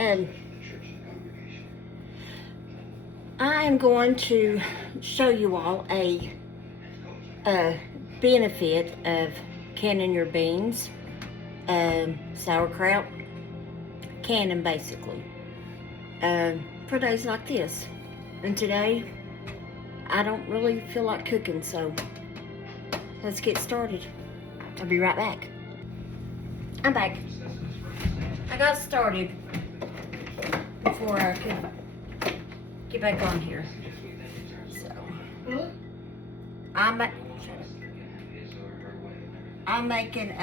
And I am going to show you all a benefit of canning your beans, sauerkraut, canning basically, for days like this. And today, I don't really feel like cooking, so let's get started. I'll be right back. I'm back. I got started before I could get back on here. So, I'm making,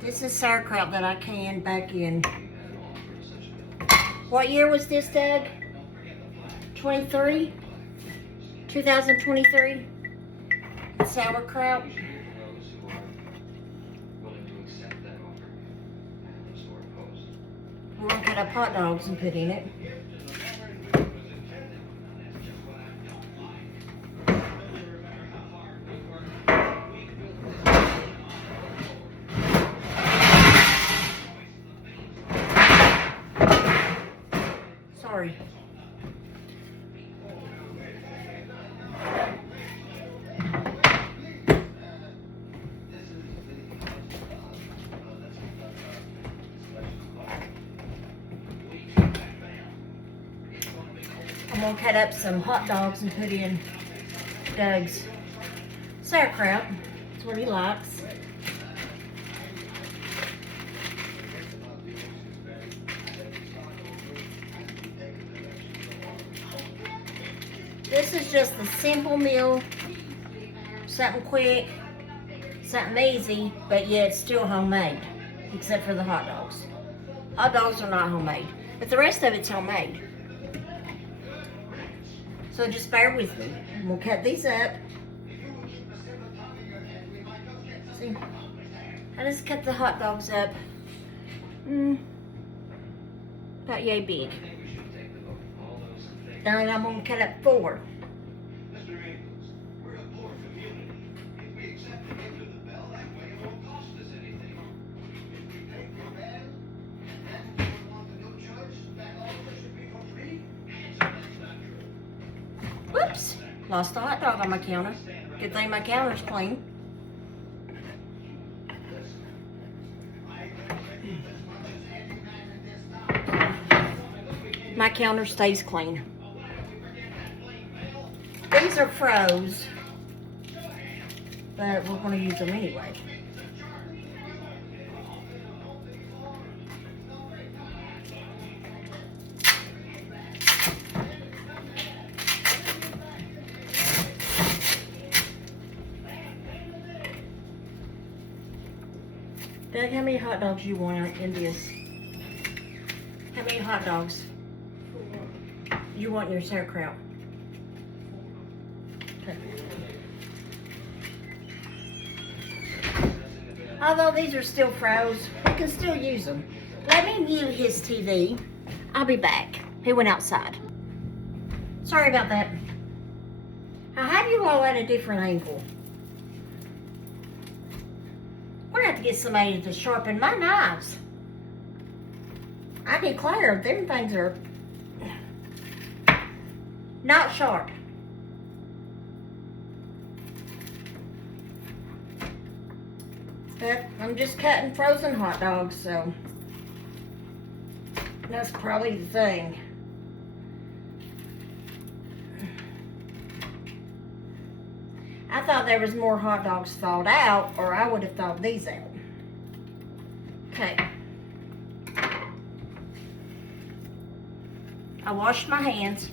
this is sauerkraut that I canned back in, what year was this, Doug? 2023? Sauerkraut. We're gonna cut up hot dogs and put in it. Sorry. I'm gonna cut up some hot dogs and put in Doug's sauerkraut. That's what he likes. This is just a simple meal, something quick, something easy, but yet it's still homemade, except for the hot dogs. Hot dogs are not homemade, but the rest of it's homemade. So just bear with me. We'll cut these up. See, I just cut the hot dogs up about yay big. Then I'm gonna cut up 4. Whoops, lost the hot dog on my counter. Good thing my counter's clean. My counter stays clean. These are froze, but we're going to use them anyway. Doug, how many hot dogs you want in this? How many hot dogs you want in your sauerkraut? Okay. Although these are still froze, we can still use them. Let me mute his TV. I'll be back. He went outside. Sorry about that. I have you all at a different angle. We're gonna have to get somebody to sharpen my knives. I declare, them things are not sharp. But I'm just cutting frozen hot dogs, so that's probably the thing. I thought there was more hot dogs thawed out, or I would have thawed these out. Okay. I washed my hands,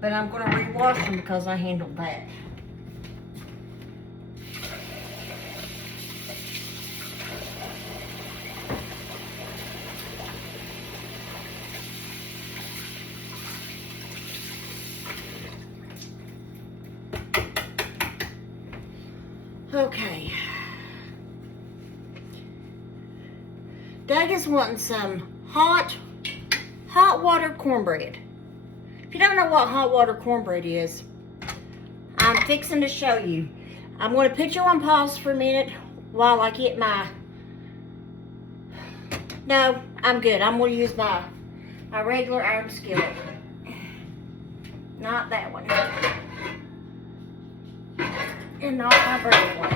but I'm going to re-wash them because I handled that. Okay. Doug is wanting some hot water cornbread. If you don't know what hot water cornbread is, I'm fixing to show you. I'm going to put you on pause for a minute while I get my No, I'm good. I'm gonna use my regular iron skillet. Not that one. And not my burning one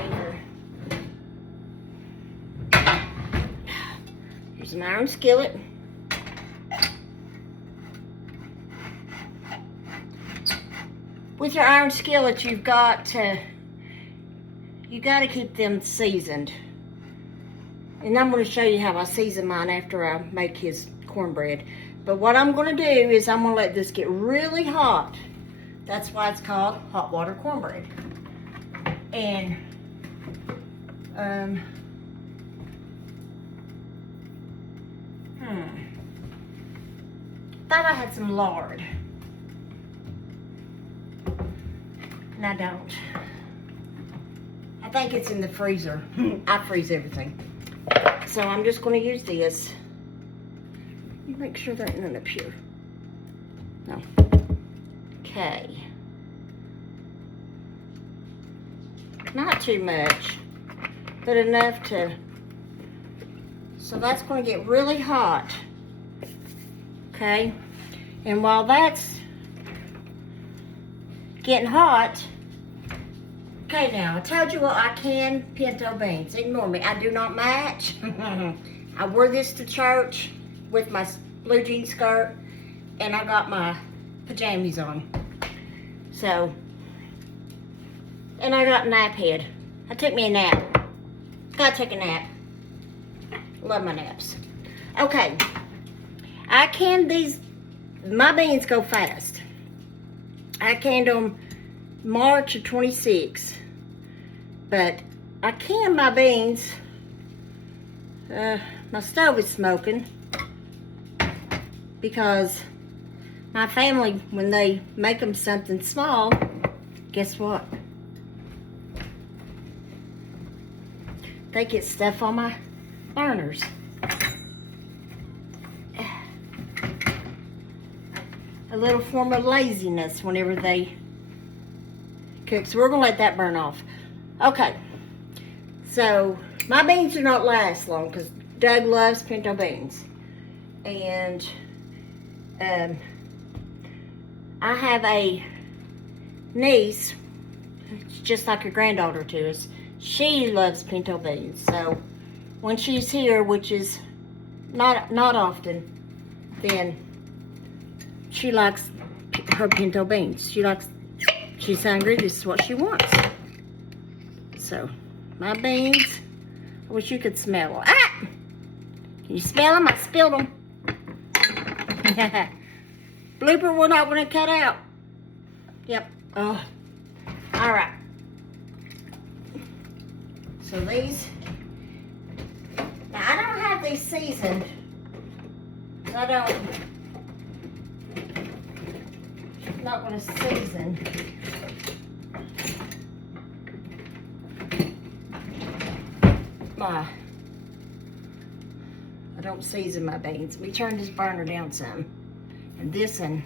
either. Here's an iron skillet. With your iron skillets, you got to keep them seasoned. And I'm going to show you how I season mine after I make his cornbread. But what I'm going to do is I'm going to let this get really hot. That's why it's called hot water cornbread. And thought I had some lard. And I don't. I think it's in the freezer. I freeze everything. So I'm just going to use this. Make sure there ain't none up here. No. Okay. Not too much, but enough to... So that's going to get really hot. Okay. And while that's getting hot, okay, now I told you what, I can pinto beans. Ignore me. I do not match. I wore this to church with my blue jean skirt, and I got my pajamas on. So, and I got a nap head. I took me a nap. Gotta take a nap. Love my naps. Okay, I canned these. My beans go fast. I canned them March of 26, but I canned my beans. My stove is smoking because my family, when they make them something small, guess what? They get stuff on my burners. A little form of laziness whenever they cook. So we're gonna let that burn off. Okay, so my beans do not last long because Doug loves pinto beans. And I have a niece, just like a granddaughter to us. She loves pinto beans. So when she's here, which is not often, then she likes her pinto beans. She's hungry, this is what she wants. So, my beans, I wish you could smell them. Ah! Can you smell them? I spilled them. Blooper, we're not going to cut out. Yep. Oh. All right. So these, now I don't have these seasoned. I'm not going to season. I don't season my beans. Let me turn this burner down some. And this and,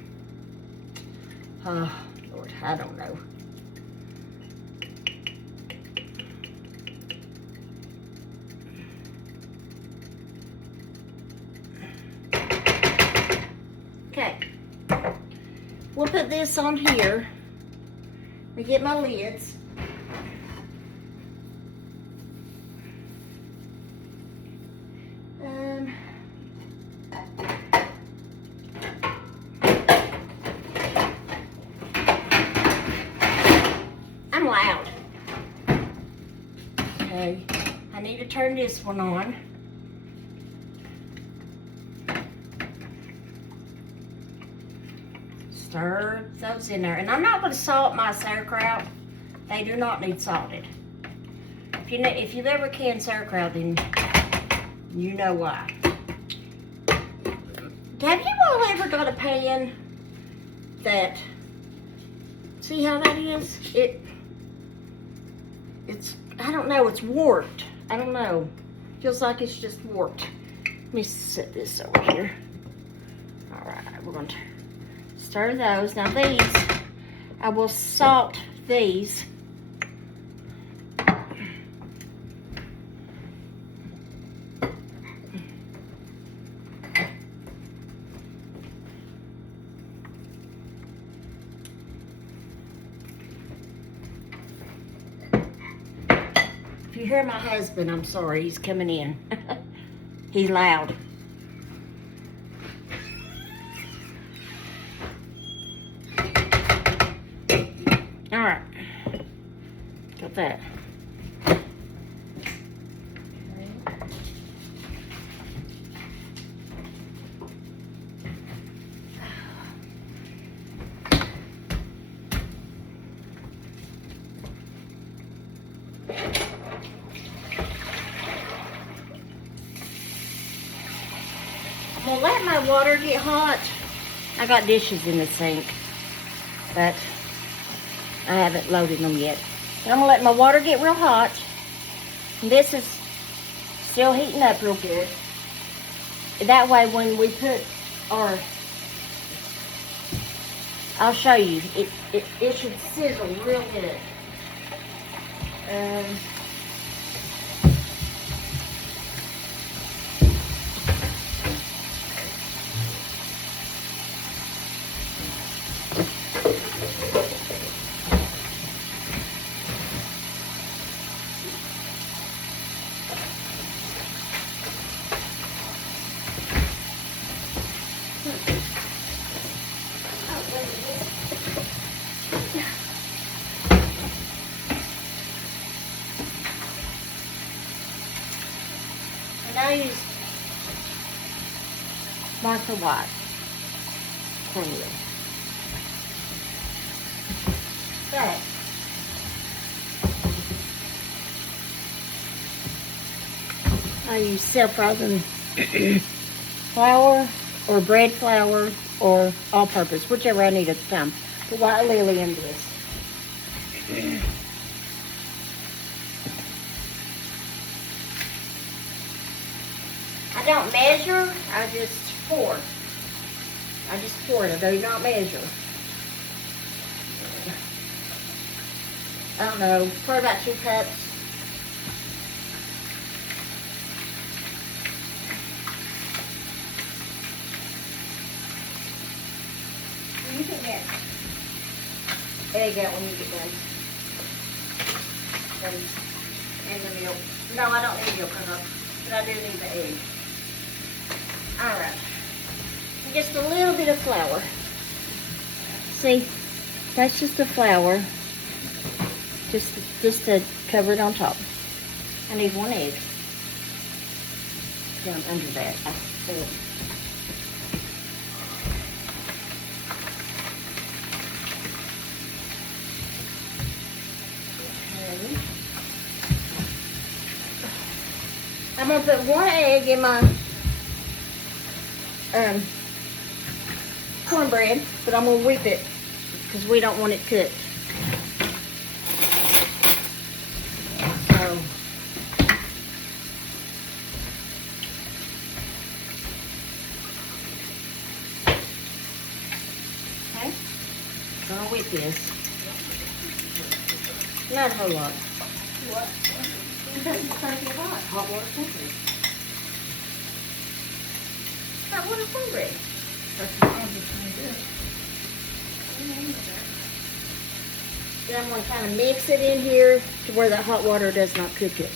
oh Lord, I don't know. Okay, we'll put this on here. Let me get my lids. I'm loud. Okay, I need to turn this one on. Stir those in there. And I'm not going to salt my sauerkraut. They do not need salted. If you've ever canned sauerkraut, then you know why. Have you all ever got a pan that, see how that is? It's, I don't know, it's warped. I don't know. Feels like it's just warped. Let me set this over here. All right, we're going to stir those. Now these, I will salt these. If you hear my husband, I'm sorry, he's coming in. He's loud. All right, got that. I'm gonna let my water get hot. I got dishes in the sink, but I haven't loaded them yet. But I'm gonna let my water get real hot. And this is still heating up real good. That way when we put our, I'll show you, it should sizzle real good. And I use Martha White cornmeal. But I use self-rising flour or bread flour or all-purpose, whichever I need at the time. Put white lily in this. I don't measure, I just pour. I just pour it, I do not measure. I don't know, probably about 2 cups. You can get egg out when you get done. And the milk. No, I don't need milk, but I do need the egg. Alright. Just a little bit of flour. See, that's just the flour. Just to cover it on top. I need 1 egg. Down under that. I'm gonna put 1 egg in my cornbread, but I'm gonna whip it because we don't want it cooked. So okay, gonna whip this. Not a whole lot. What? Because it's gonna get hot. Hot water cornbread. Hot water cornbread. That's what I'm just gonna do. Then I'm gonna kind of mix it in here to where that hot water does not cook it.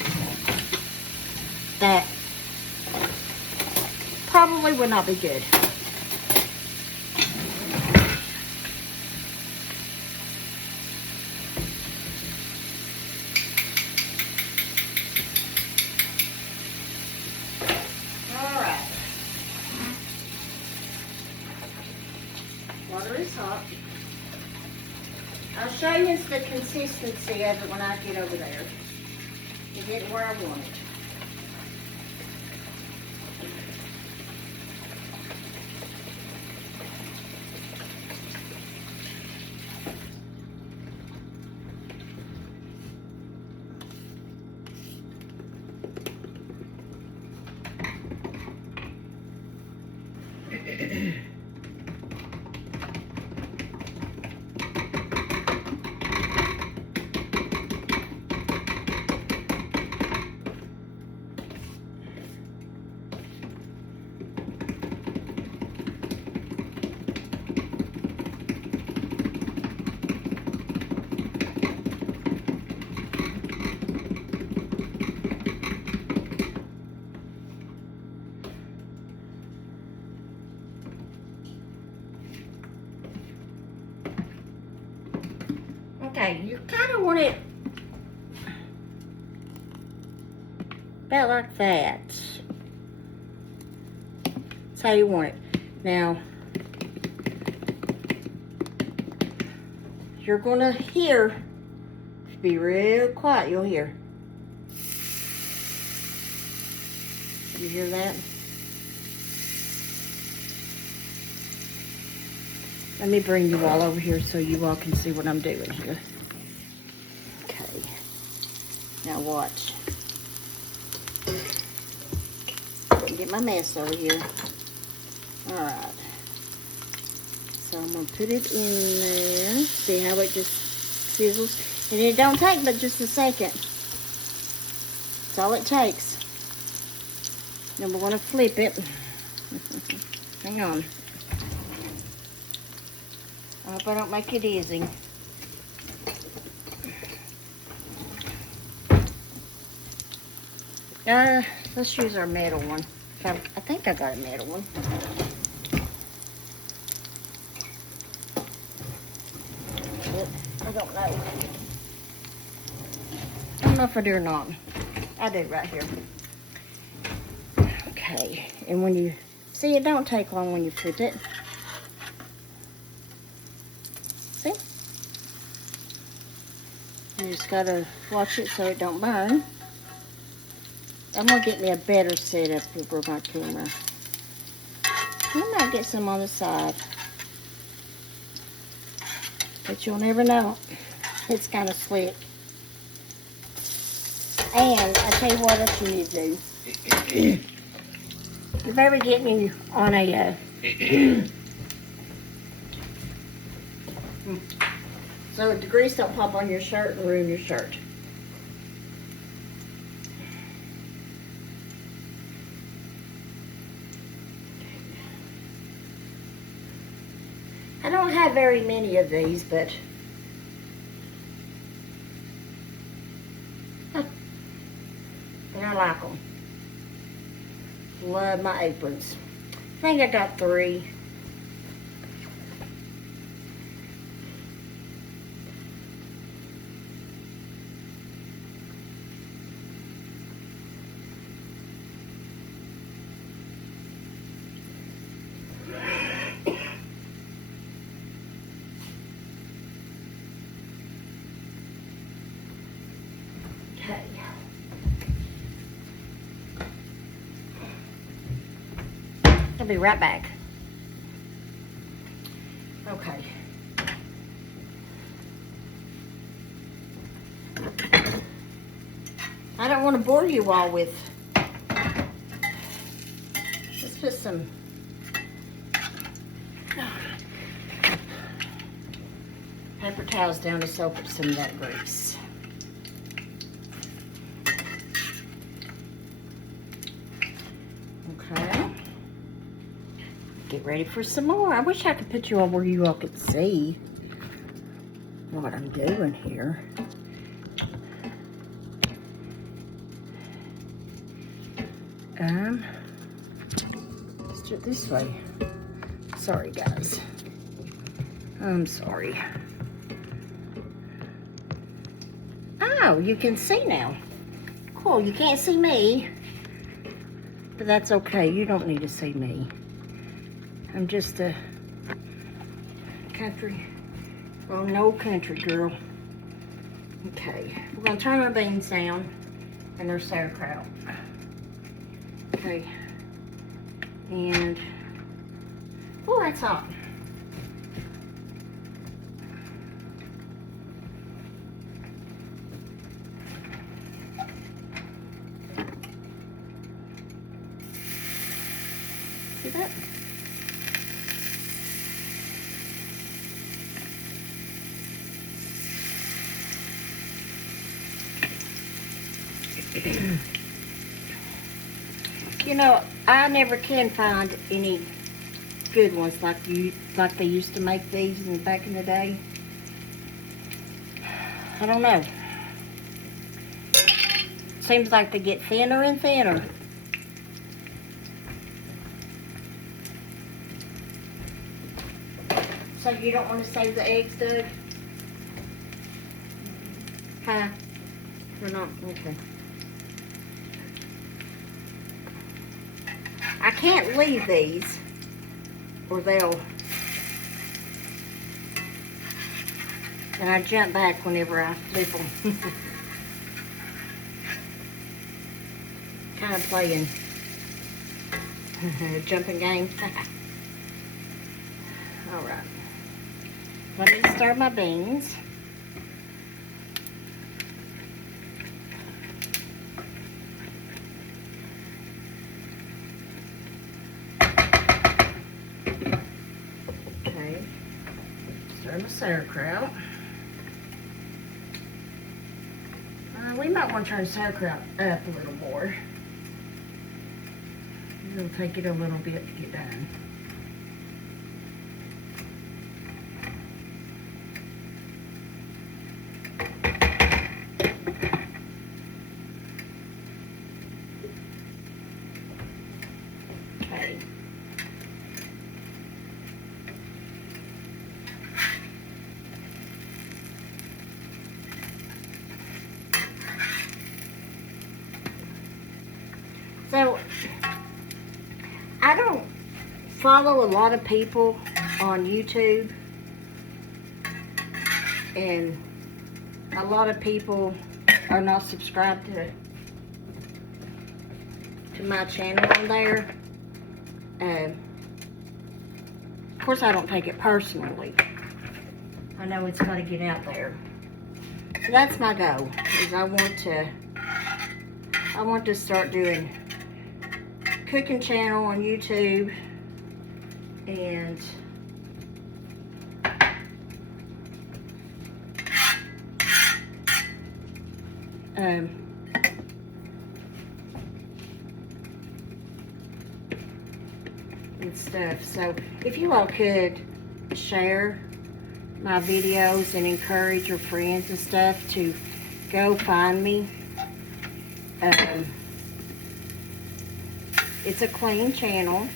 That probably would not be good. Water is hot. I'll show you the consistency of it when I get over there. To get it where I want it. want it about like that. That's how you want it. Now, you're gonna hear, be real quiet, you'll hear. You hear that? Let me bring you all over here so you all can see what I'm doing here. Okay. Now watch. Get my mess over here. Alright. So I'm going to put it in there. See how it just sizzles? And it don't take but just a second. That's all it takes. Then we're going to flip it. Hang on. I hope I don't make you dizzy. Let's use our metal one. I think I got a metal one. But I don't know. I don't know if I do or not. I do right here. Okay, and when you see, it don't take long when you flip it. See? You just gotta watch it so it don't burn. I'm gonna get me a better setup for my camera. I might get some on the side, but you'll never know. It's kind of slick. And I tell you what else you need to do. If ever get me on a so the grease don't pop on your shirt and ruin your shirt. I don't have very many of these, but I like them. Love my aprons. I think I got 3. Okay. I'll be right back. Okay. I don't want to bore you all with. Let's put some paper towels down to soak up some of that grease. Okay. Get ready for some more. I wish I could put you all where you all could see what I'm doing here. Let's do it this way. Sorry, guys. I'm sorry. Oh, you can see now. Cool, you can't see me. But that's okay, you don't need to see me. I'm just a country, well, no country girl. Okay, we're gonna turn our beans down and their sauerkraut. Okay, and, oh, that's hot. See that? You know, I never can find any good ones like they used to make these back in the day. I don't know. Seems like they get thinner and thinner. So you don't want to save the eggs, Doug? Huh? We're not, okay. I can't leave these or they'll, and I jump back whenever I flip them. Kind of playing jumping game. All right. Let me stir my beans. Okay. Stir my sauerkraut. We might want to turn sauerkraut up a little more. It'll take it a little bit to get done. Okay. So, I don't follow a lot of people on YouTube, and a lot of people are not subscribed to my channel on there. Of course, I don't take it personally. I know it's got to get out there. That's my goal. Is I want to start doing cooking channel on YouTube, and and stuff. So if you all could share my videos and encourage your friends and stuff to go find me. It's a clean channel.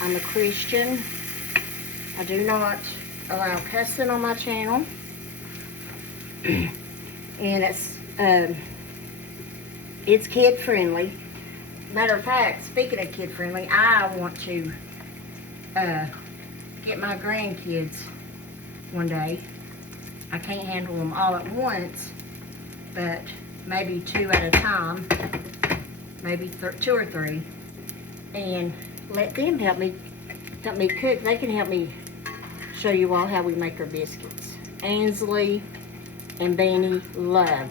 I'm a Christian. I do not allow cussing on my channel. And it's kid friendly. Matter of fact, speaking of kid friendly, I want to get my grandkids one day. I can't handle them all at once, but maybe 2 at a time, maybe 2 or 3, and let them help me cook. They can help me show you all how we make our biscuits. Ainsley and Benny love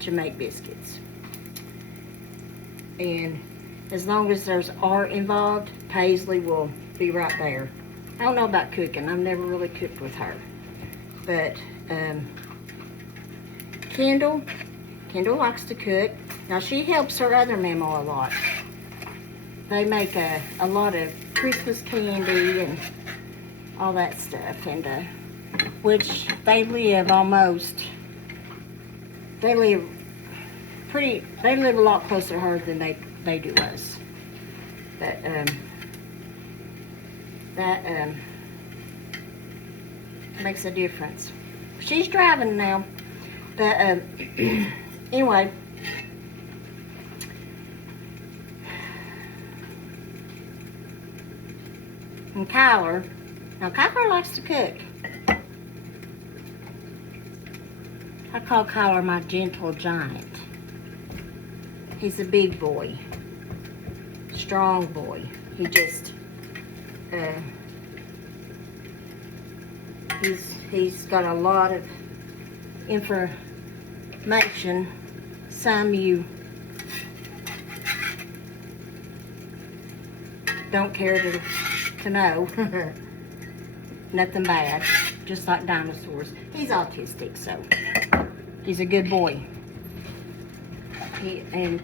to make biscuits, and as long as there's art involved, Paisley will be right there. I don't know about cooking. I've never really cooked with her, but Kendall likes to cook. Now she helps her other mama a lot. They make a lot of Christmas candy and all that stuff, and which they live a lot closer to her than they do us. But that makes a difference. She's driving now, but anyway. And Kyler likes to cook. I call Kyler my gentle giant. He's a big boy, strong boy. He just, he's got a lot of information. Some you don't care to know. Nothing bad, just like dinosaurs. He's autistic, so he's a good boy. And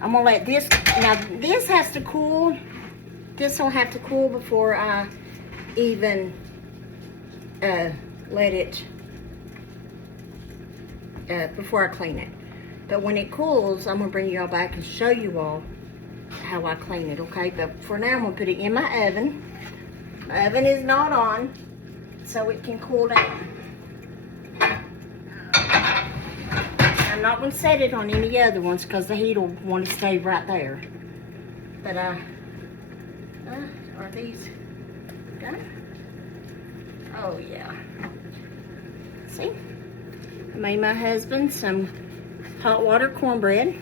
I'm gonna let this, now this has to cool. This will have to cool before I even let it, before I clean it. But when it cools, I'm gonna bring y'all back and show you all how I clean it, okay? But for now, I'm gonna put it in my oven. My oven is not on, so it can cool down. I'm not going to set it on any other ones because the heat will want to stay right there. But, are these done? Oh, yeah. See? I made my husband some hot water cornbread.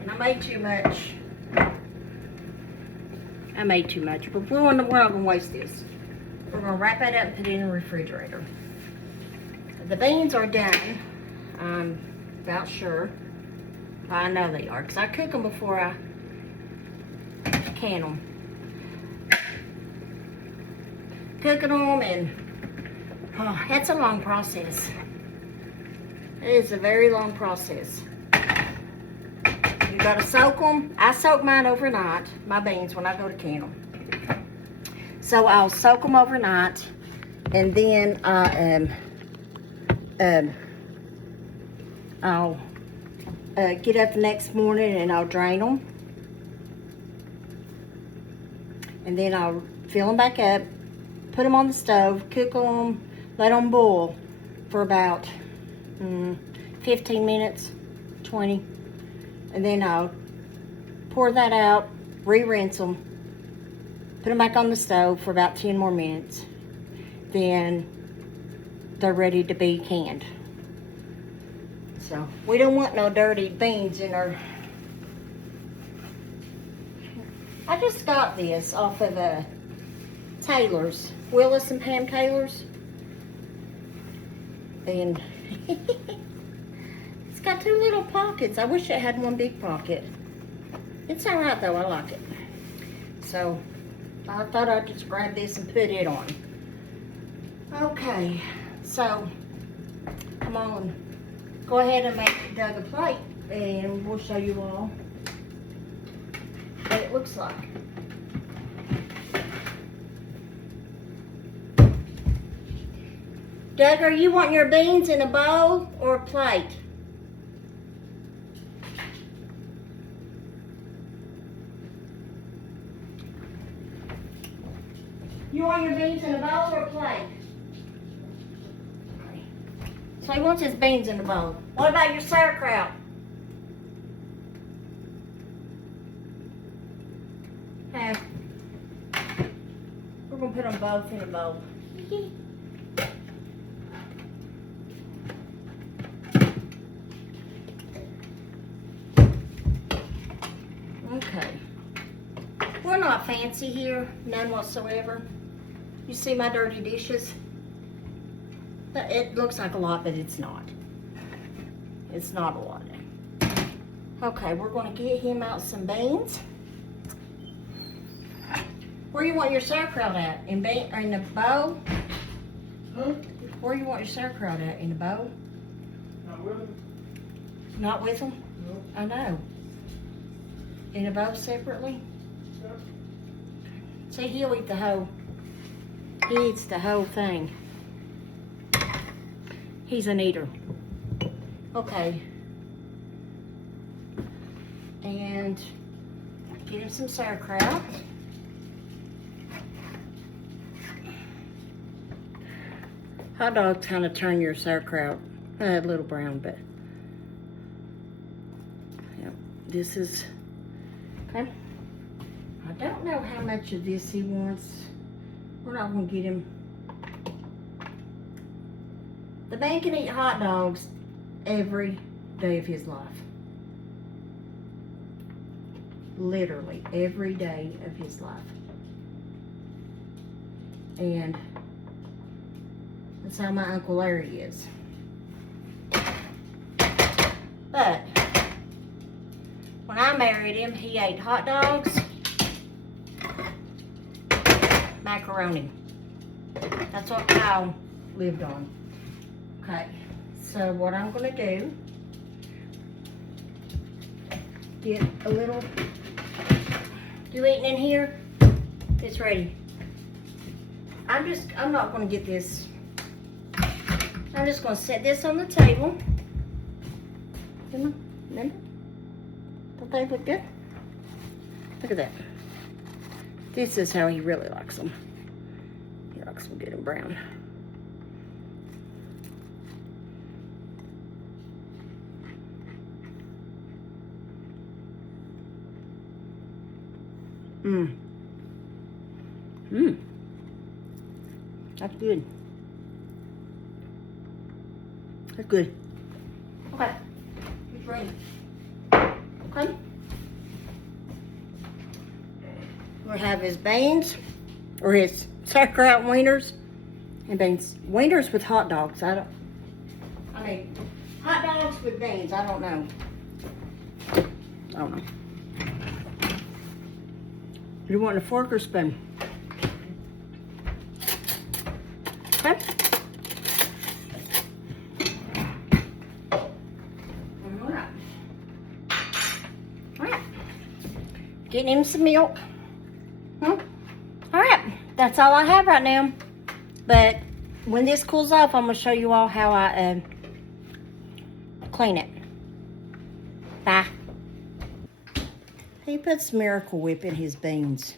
And I made too much. But we're not going to waste this. We're going to wrap it up and put it in the refrigerator. The beans are done. I'm about sure. I know they are because I cook them before I can them. Cooking them, and that's a long process. It is a very long process. You gotta soak them. I soak mine overnight, my beans, when I go to can them. So I'll soak them overnight, and then I'll get up the next morning and I'll drain them. And then I'll fill them back up, put them on the stove, cook them, let them boil for about 15 minutes, 20. And then I'll pour that out, re-rinse them, put them back on the stove for about 10 more minutes. Then they're ready to be canned. So we don't want no dirty beans in our... I just got this off of Taylor's, Willis and Pam Taylor's. And it's got 2 little pockets. I wish it had one big pocket. It's all right though, I like it. So I thought I'd just grab this and put it on. Okay, so come on, go ahead and make Doug a plate and we'll show you all what it looks like. Doug, are you wanting your beans in a bowl or a plate? You want your beans in a bowl or a plate? Okay. So he wants his beans in a bowl. What about your sauerkraut? Okay. We're going to put them both in a bowl. Okay. We're not fancy here, none whatsoever. You see my dirty dishes? It looks like a lot, but it's not. It's not a lot. Okay, we're going to get him out some beans. Where you want your sauerkraut at? In the bowl? Huh? Where you want your sauerkraut at? In the bowl? Not with them. Not with them? No. I know. In a bowl separately? Yep. See, he'll eat the whole. He eats the whole thing. He's an eater. Okay. And get him some sauerkraut. Hot dogs kind of turn your sauerkraut a little brown, but yeah, this is okay. I don't know how much of this he wants. We're not going to get him. The man can eat hot dogs every day of his life. Literally every day of his life. And that's how my Uncle Larry is. But when I married him, he ate hot dogs, macaroni. That's what Kyle lived on. Okay, so what I'm going to do, get a little, you eating in here? It's ready. I'm not going to get this. I'm just going to set this on the table. Remember? Don't they look good? Look at that. This is how he really likes them. He likes them good and brown. Mmm. Mmm. That's good. That's good. Okay. It's ready. Okay. We'll have his beans, or his sauerkraut wieners, and beans. Wieners with hot dogs. I mean, hot dogs with beans. I don't know. You want a fork or spoon? Okay. Alright. Getting him some milk. Alright. That's all I have right now. But when this cools off, I'm going to show you all how I clean it. Bye. He puts Miracle Whip in his beans.